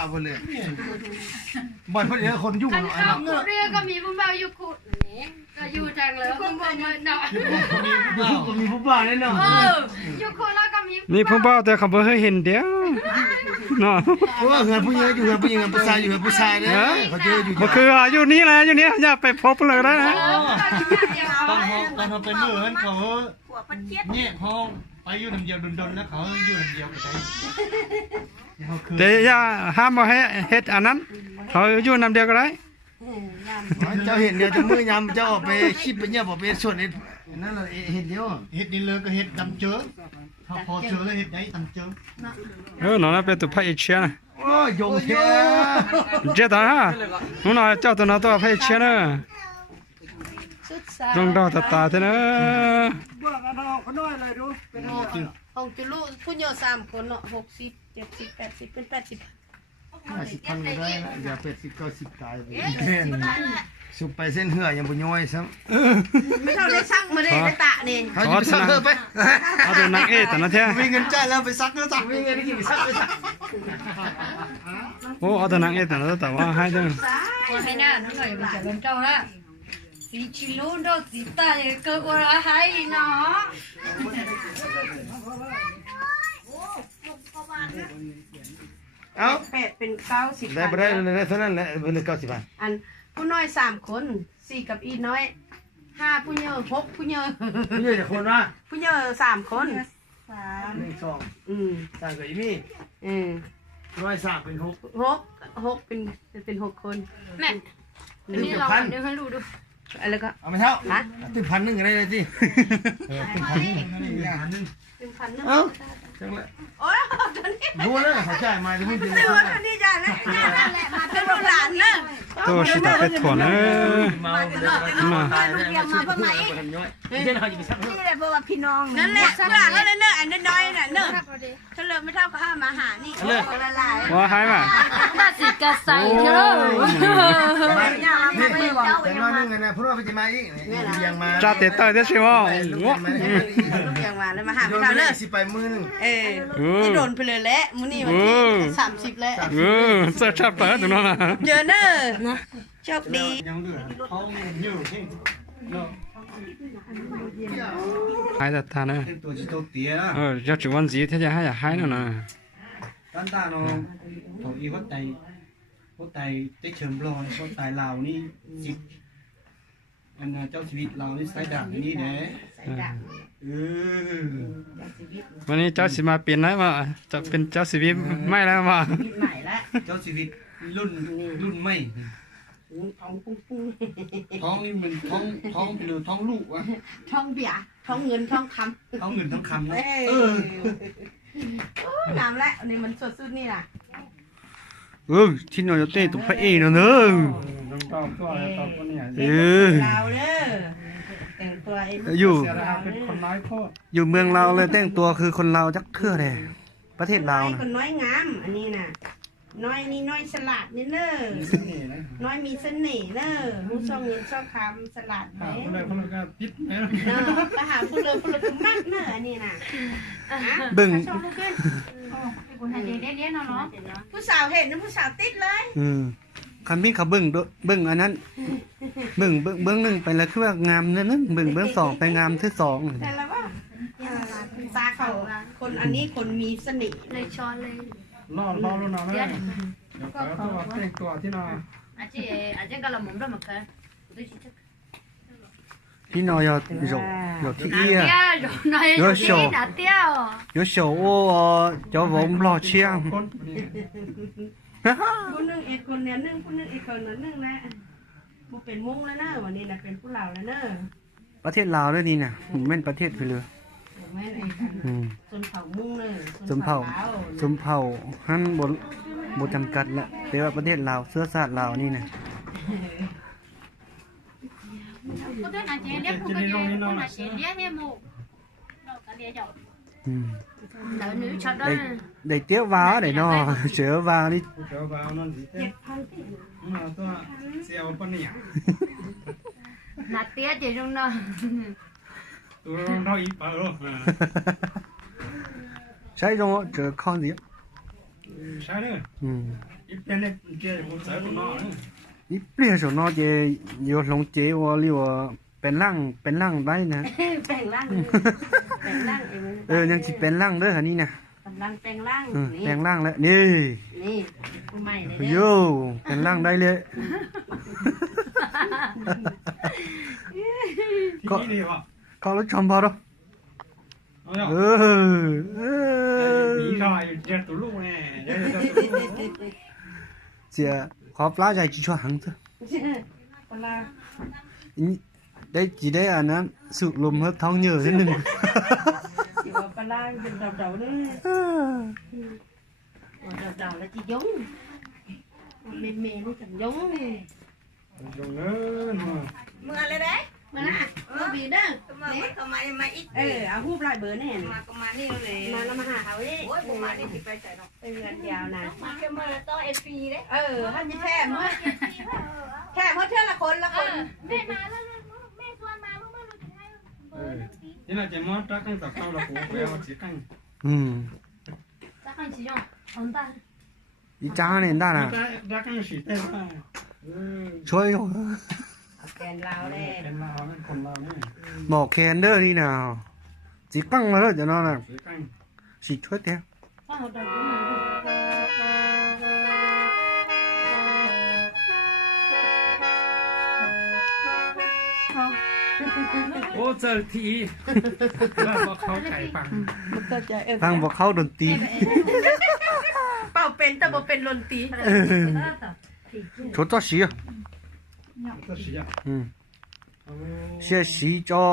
าวคนเลยบ่อยเพราะเดี๋ยวคนยุ่ง อันเข้าคุเรียก็มีผู้บ่าวอยู่คุนี่ก็อยู่จังเลยผู้บ่าวมาเนาะ ก็มีผู้บ่าวแน่นอน อยู่คุแล้วก็มี นี่ผู้บ่าวแต่เขาบ่เคยเห็นเดียวเนาะ เพราะว่าเฮือนผู้หญิงอยู่เฮือนผู้หญิงผู้ชายอยู่เฮือนผู้ชายเนี่ยเขาเจออยู่ บ่คืออยู่นี่แหละอยู่นี่อย่าไปพบเลยนะ ตอนเขาเป็นเมื่อนั้นเขาเนี่ยห้องไปอยู่น้ำเดียวดนๆแล้วเขาอยู่น้ำเดียวกันได้ แต่อย่าห้ามบ่ให้เฮ็ดอันนั้นเขาอยู่นำเดียวก็ได้ เจ้าเห็นเดียวจะมือยำเจ้าออกไปคิดไปเนี่ยบอกไปส่วนนี้นั่นแหละเห็นเดียว เฮ็ดนี่เลยก็เฮ็ดดำเจอถ้าพอเจอแล้วเฮ็ดได้ดำเจอ น้องน่ะเป็นตัวพระเอกเชียนะ โอ้ยงเทีย เจ้าตาน้องน่ะเจ้าตัวน่ะตัวพระเอกเชียนะลงดอกตาเถอะนะ ของจุลุผู้เยอะ3 คนเนาะ60 70 80เป็น80 50,000ก็ได้อย่า80 90ตายไปสุไปเส้นเหือยังบ่ย่อยซ้ำ ไม่เท่าได้ซักมาได้ตะนี่ เขาจะไปซักเหือไป เอาตัวนางเอกแต่นะแท้ มีเงินจ่ายแล้วไปซักเหือซักมีเงินได้กินไปซักไปซัก โอ้เอาตัวนางเอกแต่นะแต่ว่าให้เด้อ ให้หน้าน้องหน่อยไปจับลำเจ้าละสีชิลูนดอกสีตาเกิดว่าให้เนาะ เอ้า 8เป็น90 ได้บ่ได้เลยเท่านั้นแหละเป็น90 บาท อันผู้น้อย3 คน4กับอีน้อย5ผู้เยอะ6ผู้เยอะ นี่จะคนว่า ผู้เยอะ3 คน 1 2 3ก็อีนี่ 103เป็น6 6เป็น6 คน แม่อันนี้เราเดี๋ยวให้ดูดู แล้วก็ เอาไปเท่าตึ้ง1,000ก็ได้เลยสิตึ้ง1,000 เป็นพันนึง เอ้าจังเลย โอ้ยตอนนี้ รู้แล้วเขาจ่ายมาจะไม่เป็น ซื้อตอนนี้จ้ะแล้วนั่นแหละมาเป็นโบราณนะ ตัวชิตาเป็ดถั่วนะ เมา มา เรียกมาเพื่อไหมเจ้าเขาจะไปซัก นี่แหละเพราะว่าพี่น้องนั่นแหละเพื่อนก็เลยเนอะอันน้อยน่ะเนอะถ้าเลิกไม่เท่าก็ห้ามาหานี่ละลาย ว่าให้มา ตาสีกระใสเนาะ แต่น้อยนึงนะเพราะว่าไปจะมาอีกเรียงมา จ้าเตะต่อยได้ใช่บ่ ลูกยังมาแล้วมาหา โด พี่ น เท่า ไป เน เลย อะ สิไปมือนึง ที่โดนไปเลยแหละมื้อนี้วันที่30แล้ว เสื้อชาเปิดตรงนั้นนะ เจอเนอะโชคดี ยังเหลือห้องอยู่ที่เนาะ ให้แต่ทานนะ เป็นตัวชิโตเตีย จะจุวันจีเท่าจะให้อย่าให้นั่นนะ ด้านตาเนาะตัวอีวัดไตได้เฉิมรอวัดไตลาวนี่จิตอันเจ้าชีวิตเรานี่ใส่ด่างนี่แหละ วันนี้เจ้าสิมาเปลี่ยนไหมว่าจะเป็นเจ้าสิบิไม่แล้วว่า ใหม่ละ เจ้าชีวิตรุ่นใหม่ ท้องปุ้งปุ้ง ท้องนี่มันท้องเป็นหรือท้องลูกวะ ท้องเบียท้องเงินท้องคำ ท้องเงินท้องคำนะ น้ำและนี่มันสดสุดนี่ล่ะ ที่นอนจะเต้ตัวพระเอกนะเนอะ เราเด้อแต่งตัวเอง อยู่ เป็นคนร้ายพ่อ อยู่เมืองเราเลยแต่งตัวคือคนเราจักเทื่อเลยประเทศเรา คนน้อยงามอันนี้น่ะน้อยนี่น้อยสลัดนี่เนอะน้อยมีเสน่ห์เนอะรู้ช่องเงินช่องคำสลัดไหม คนละก็พิษนะ เนอะก็หาผู้เลยก็มักเนอะอันนี้น่ะ เบิ่ง ช่องลูกขึ้น คนไทยเลี้ยงเนาะ ผู้สาวเห็นนะผู้สาวติดเลย คันพี่เขาเบิ่งอันนั้นเบิ่งหนึ่งไปแล้วคือว่างามนั่นนึงเบิ่งสองไปงามที่สอง แต่ละว่าตาเขาคนอันนี้คนมีเสน่ห์ เลยช้อนเลย รอดแล้วนะแม่เดี๋ยวก็แต่งตัวที่นอน อาจจะกระหม่อมด้วยเหมือนกัน พี่น้อย有ที่อี啊有手拿掉有手握叫我们老枪 คนนึงอีกคนเนี่ยนึงคนนึงอีกคนนึงแหละบุเป็นมุ้งแล้วเนอะวันนี้นะเป็นผู้เหล่าแล้วเนอะ ประเทศลาวแล้วนี่น่ะแม่นประเทศไปเลย แม่ไอ้กันชนเผ่ามุ้งเนอะ ชนเผ่าหันบ่จำกัดละแต่ว่าประเทศลาวเชื้อชาติลาวนี่น่ะ có đứa nào chị liếc không có gì có nào chị liếc thêm một đâu cả liếc chậu đợi nữ chậu đó ได้เตี้ยวว้าได้เนาะเสือว้านี่ เดี๋ยวเอานั่นสิเต้มาตัวเสียวปะเนี่ย là tía chị trong đó ตัวเราอีปลาโล ใช่ตรงเจอข้อนี้ เ ใช่เลย อีเป็นเนี่ยเจ้าผมใส่คนนอก อีเปลี่ยนสนอเจโยลงเจวอลิวเป็นร่างได้นะ แปลงร่างแปลงร่างเอง ยังสิเป็นร่างเด้ออันนี้นะ กำลังแปลงร่าง แปลงร่างแล้วนี่ นี่ใหม่เลย โยเป็นร่างได้เลย ที่นี่ป่ะ ก็รถชมพอแล้ว เอาเนาะ เออ มีชายเจ้าตัวลูกแน่เจ้าตัวลูก เสียขอปลาใจจีชัวหังเถอะ ปลา ได้จีได้อันนั้นสูบลมเฮิบท้องเหยื่อนิดนึง จีว่าปลาเป็นดาวๆนี่ดาวๆแล้วจียงเมย์นี่จังยง จงเงินมา มึงอะไรเด้ มาบีเด้อ ทำไมมาอีก เอาหูปลายเบอร์แน่ มาก็มานี่เลย มาแล้วมาหาเขาดิ โอ้ยผมมานี่สิไปใจเนาะ เป็นเงินยาวนะ มาแค่มาแล้วต้องเอฟรีเด้ ท่านจะแค่เมื่อแค่เมื่อเท่าละคนละคน แม่มาแล้วแม่ชวนมาเมื่อรู้จักไง นี่เราจะมอดรักกันต่อเข้าเราโอ้ไปเอาเสียกัน จะให้ชิยองคนตา อีจ้าเนี่ยได้นะ รักกันสีเต้นมา ช่วย แกนลาวเลย เป็นเราเป็นคนเราเนี่ย บอกแคนเดอร์นี่นะจีกังมาแล้วจะนอนน่ะ เสียกัน สิช่วยเตี้ย ว่าเราดัง โอ้เจอทีแล้วพอเข้าใจฟัง มันก็จะ ฟังบอกเข้าดนตรี เป่าเป็นแต่บ่เป็นลนตี โชดต่อสีอ่ะ ก็เสีย เสียสีจอ